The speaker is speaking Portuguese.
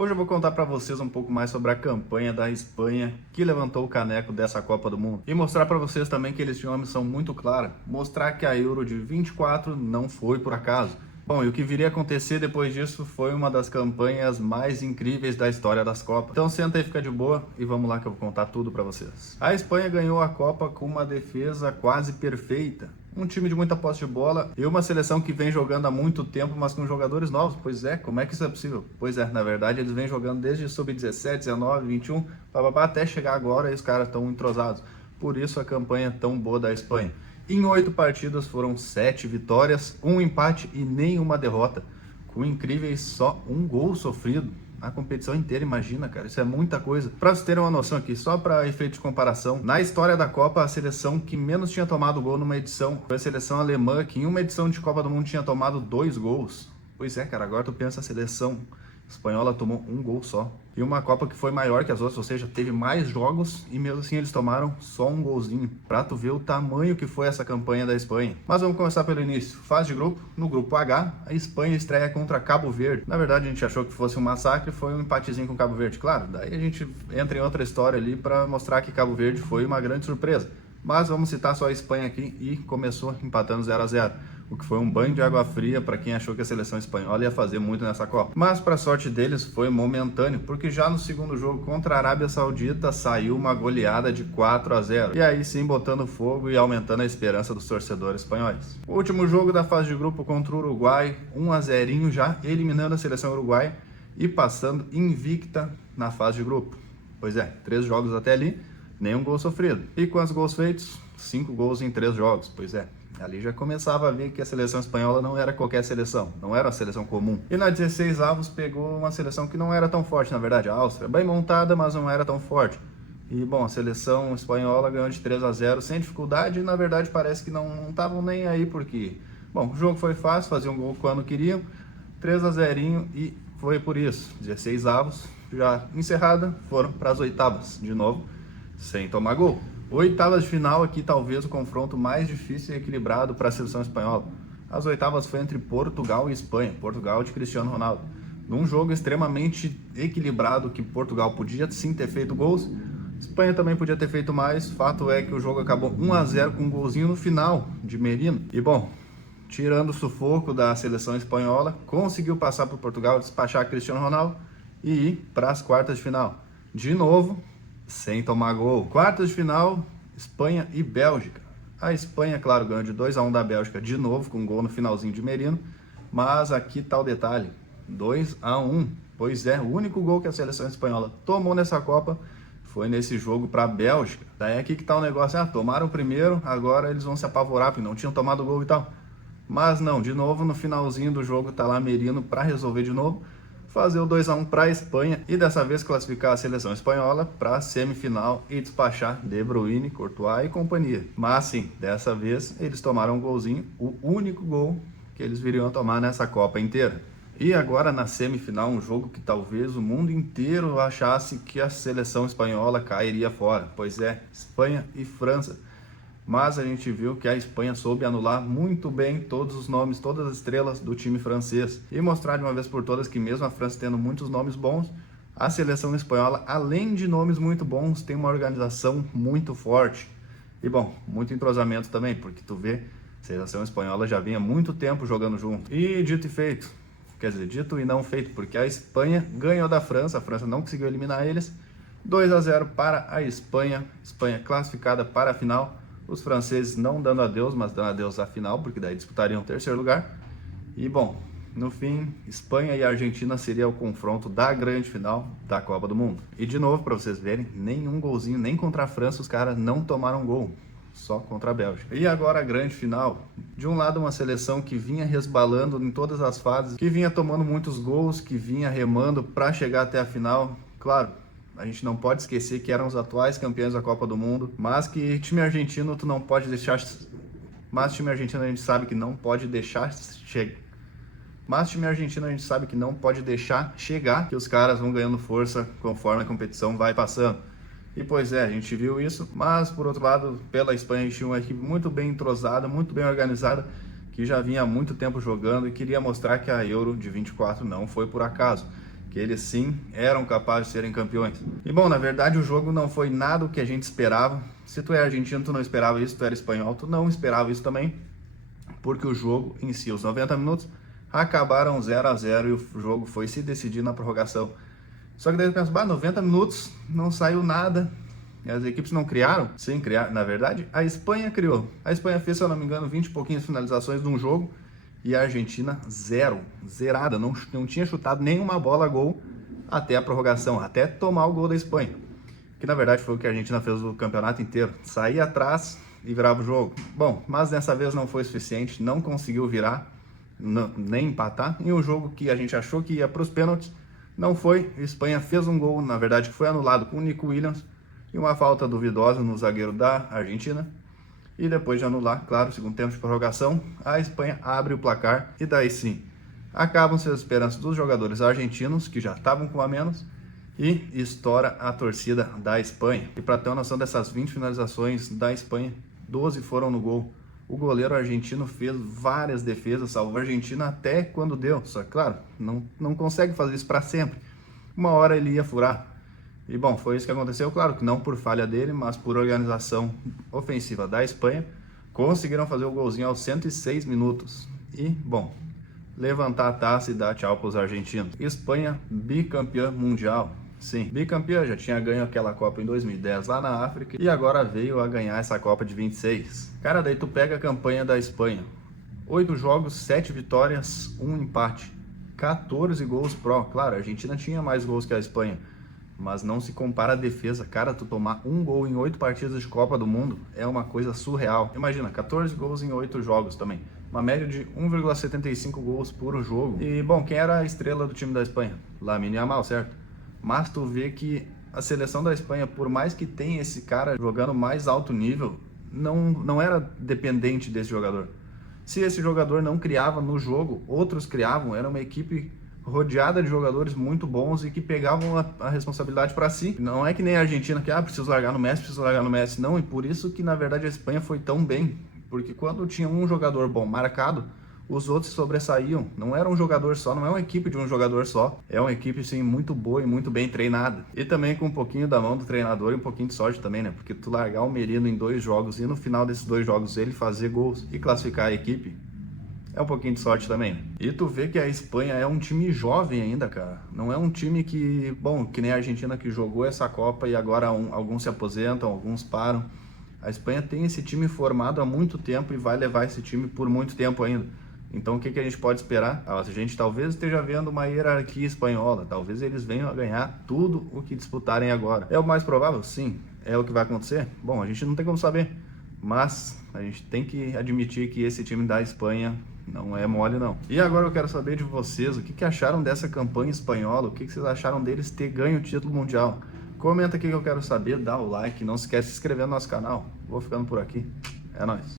Hoje eu vou contar para vocês um pouco mais sobre a campanha da Espanha que levantou o caneco dessa Copa do Mundo e mostrar para vocês também que eles tinham uma missão muito clara, mostrar que a Euro de 24 não foi por acaso. Bom, e o que viria a acontecer depois disso foi uma das campanhas mais incríveis da história das Copas. Então senta aí, fica de boa e vamos lá que eu vou contar tudo para vocês. A Espanha ganhou a Copa com uma defesa quase perfeita. Um time de muita posse de bola e uma seleção que vem jogando há muito tempo, mas com jogadores novos. Pois é, como é que isso é possível? Pois é, na verdade eles vêm jogando desde sub-17, 19, 21, até chegar agora e os caras estão entrosados. Por isso a campanha tão boa da Espanha. Em 8 partidas foram 7 vitórias, 1 empate e nenhuma derrota, com incríveis só um gol sofrido na competição inteira. Imagina, cara, isso é muita coisa. Para vocês terem uma noção aqui, só para efeito de comparação, na história da Copa, a seleção que menos tinha tomado gol numa edição foi a seleção alemã, que em uma edição de Copa do Mundo tinha tomado 2 gols. Pois é, cara, agora tu pensa, a seleção espanhola tomou 1 gol só. E uma Copa que foi maior que as outras, ou seja, teve mais jogos e mesmo assim eles tomaram só 1 golzinho. Pra tu ver o tamanho que foi essa campanha da Espanha. Mas vamos começar pelo início. Fase de grupo. No grupo H, a Espanha estreia contra Cabo Verde. Na verdade, a gente achou que fosse um massacre, foi um empatezinho com Cabo Verde. Claro, daí a gente entra em outra história ali para mostrar que Cabo Verde foi uma grande surpresa. Mas vamos citar só a Espanha aqui e começou empatando 0 a 0, o que foi um banho de água fria para quem achou que a seleção espanhola ia fazer muito nessa Copa. Mas para sorte deles foi momentâneo, porque já no segundo jogo contra a Arábia Saudita saiu uma goleada de 4 a 0. E aí sim botando fogo e aumentando a esperança dos torcedores espanhóis. O último jogo da fase de grupo contra o Uruguai, 1 a 0 já eliminando a seleção uruguaia e passando invicta na fase de grupo. Pois é, 3 jogos até ali, nenhum gol sofrido. E quantos gols feitos? 5 gols em 3 jogos. Pois é, ali já começava a ver que a seleção espanhola não era qualquer seleção, não era uma seleção comum. E na 16 avos pegou uma seleção que não era tão forte, na verdade, a Áustria, bem montada, mas não era tão forte. E bom, a seleção espanhola ganhou de 3 a 0 sem dificuldade e na verdade parece que não estavam nem aí porque... Bom, o jogo foi fácil, faziam um gol quando queriam, 3 a 0 e foi por isso. 16 avos já encerrada, foram para as oitavas, de novo, sem tomar gol. Oitavas de final aqui, talvez o confronto mais difícil e equilibrado para a seleção espanhola. As oitavas foi entre Portugal e Espanha, Portugal de Cristiano Ronaldo. Num jogo extremamente equilibrado que Portugal podia sim ter feito gols, Espanha também podia ter feito mais. Fato é que o jogo acabou 1 a 0 com um golzinho no final de Merino. E bom, tirando o sufoco da seleção espanhola, conseguiu passar por Portugal, despachar Cristiano Ronaldo e ir para as quartas de final. De novo, sem tomar gol. Quartas de final, Espanha e Bélgica. A Espanha, claro, ganhou de 2 a 1 da Bélgica de novo, com um gol no finalzinho de Merino. Mas aqui tá o detalhe, 2 a 1. Pois é, o único gol que a seleção espanhola tomou nessa Copa foi nesse jogo para a Bélgica. Daí aqui que tá o negócio, tomaram o primeiro, agora eles vão se apavorar porque não tinham tomado gol e tal. Mas não, de novo no finalzinho do jogo tá lá Merino para resolver de novo, fazer o 2 a 1 para a Espanha e dessa vez classificar a seleção espanhola para a semifinal e despachar De Bruyne, Courtois e companhia. Mas sim, dessa vez eles tomaram um golzinho, o único gol que eles viriam a tomar nessa Copa inteira. E agora na semifinal, um jogo que talvez o mundo inteiro achasse que a seleção espanhola cairia fora. Pois é, Espanha e França. Mas a gente viu que a Espanha soube anular muito bem todos os nomes, todas as estrelas do time francês. E mostrar de uma vez por todas que mesmo a França tendo muitos nomes bons, a seleção espanhola, além de nomes muito bons, tem uma organização muito forte. E bom, muito entrosamento também, porque tu vê, a seleção espanhola já vinha muito tempo jogando junto. E dito e feito, quer dizer, dito e não feito, porque a Espanha ganhou da França, a França não conseguiu eliminar eles. 2 a 0 para a Espanha, Espanha classificada para a final. Os franceses não dando adeus, mas dando adeus à final, porque daí disputariam o terceiro lugar. E bom, no fim, Espanha e Argentina seria o confronto da grande final da Copa do Mundo. E de novo, para vocês verem, nenhum golzinho, nem contra a França os caras não tomaram gol, só contra a Bélgica. E agora a grande final. De um lado, uma seleção que vinha resbalando em todas as fases, que vinha tomando muitos gols, que vinha remando para chegar até a final. Claro, a gente não pode esquecer que eram os atuais campeões da Copa do Mundo, mas que time argentino tu não pode deixar... Mas time argentino a gente sabe que não pode deixar chegar. Mas time argentino a gente sabe que não pode deixar chegar, que os caras vão ganhando força conforme a competição vai passando. E pois é, a gente viu isso, mas por outro lado, pela Espanha a gente tinha uma equipe muito bem entrosada, muito bem organizada, que já vinha há muito tempo jogando e queria mostrar que a Euro de 24 não foi por acaso. que eles sim eram capazes de serem campeões. E bom, na verdade o jogo não foi nada o que a gente esperava. Se tu é argentino, tu não esperava isso, tu era espanhol, tu não esperava isso também, porque o jogo em si, os 90 minutos, acabaram 0-0 e o jogo foi se decidir na prorrogação. Só que daí eu penso, 90 minutos, não saiu nada, as equipes não criaram? Sim, criaram. Na verdade, a Espanha criou. A Espanha fez, se eu não me engano, 20 e pouquinhas finalizações num jogo, e a Argentina, zerada, não tinha chutado nenhuma bola a gol até a prorrogação, até tomar o gol da Espanha. Que na verdade foi o que a Argentina fez o campeonato inteiro, saía atrás e virava o jogo. Bom, mas dessa vez não foi suficiente, não conseguiu virar, nem empatar, e o jogo que a gente achou que ia para os pênaltis, não foi. A Espanha fez um gol, na verdade foi anulado com o Nico Williams, e uma falta duvidosa no zagueiro da Argentina. E depois de anular, claro, segundo tempo de prorrogação, a Espanha abre o placar e daí sim, acabam-se as esperanças dos jogadores argentinos, que já estavam com a menos, e estoura a torcida da Espanha. E para ter uma noção dessas 20 finalizações da Espanha, 12 foram no gol. O goleiro argentino fez várias defesas, salvou a Argentina até quando deu. Só que, claro, não consegue fazer isso para sempre. Uma hora ele ia furar. E bom, foi isso que aconteceu, claro que não por falha dele, mas por organização ofensiva da Espanha. Conseguiram fazer o golzinho aos 106 minutos. E, bom, levantar a taça e dar tchau para os argentinos. Espanha bicampeã mundial. Sim, bicampeã, já tinha ganho aquela Copa em 2010 lá na África e agora veio a ganhar essa Copa de 26. Cara, daí tu pega a campanha da Espanha. 8 jogos, 7 vitórias, 1 empate. 14 gols pró. Claro, a Argentina tinha mais gols que a Espanha, mas não se compara a defesa. Cara, tu tomar um gol em 8 partidas de Copa do Mundo é uma coisa surreal. Imagina, 14 gols em 8 jogos também. Uma média de 1,75 gols por jogo. E, bom, quem era a estrela do time da Espanha? Lamine Yamal, certo? Mas tu vê que a seleção da Espanha, por mais que tenha esse cara jogando mais alto nível, não era dependente desse jogador. Se esse jogador não criava no jogo, outros criavam. Era uma equipe rodeada de jogadores muito bons e que pegavam a responsabilidade para si. Não é que nem a Argentina, que preciso largar no Messi, preciso largar no Messi. Não, e por isso que na verdade a Espanha foi tão bem. Porque quando tinha um jogador bom marcado, os outros sobressaíam. Não era um jogador só, não é uma equipe de um jogador só. É uma equipe, sim, muito boa e muito bem treinada. E também com um pouquinho da mão do treinador e um pouquinho de sorte também, né? Porque tu largar o Merino em 2 jogos e no final desses 2 jogos ele fazer gols e classificar a equipe, é um pouquinho de sorte também, né? E tu vê que a Espanha é um time jovem ainda, cara. Não é um time que, bom, que nem a Argentina que jogou essa Copa e agora alguns se aposentam, alguns param. A Espanha tem esse time formado há muito tempo e vai levar esse time por muito tempo ainda. Então o que a gente pode esperar? A gente talvez esteja vendo uma hierarquia espanhola, talvez eles venham a ganhar tudo o que disputarem agora. É o mais provável? Sim. É o que vai acontecer? Bom, a gente não tem como saber, mas a gente tem que admitir que esse time da Espanha não é mole não. E agora eu quero saber de vocês, o que acharam dessa campanha espanhola, o que vocês acharam deles ter ganho o título mundial? Comenta aqui que eu quero saber, dá o like, não se esquece de se inscrever no nosso canal. Vou ficando por aqui, é nóis.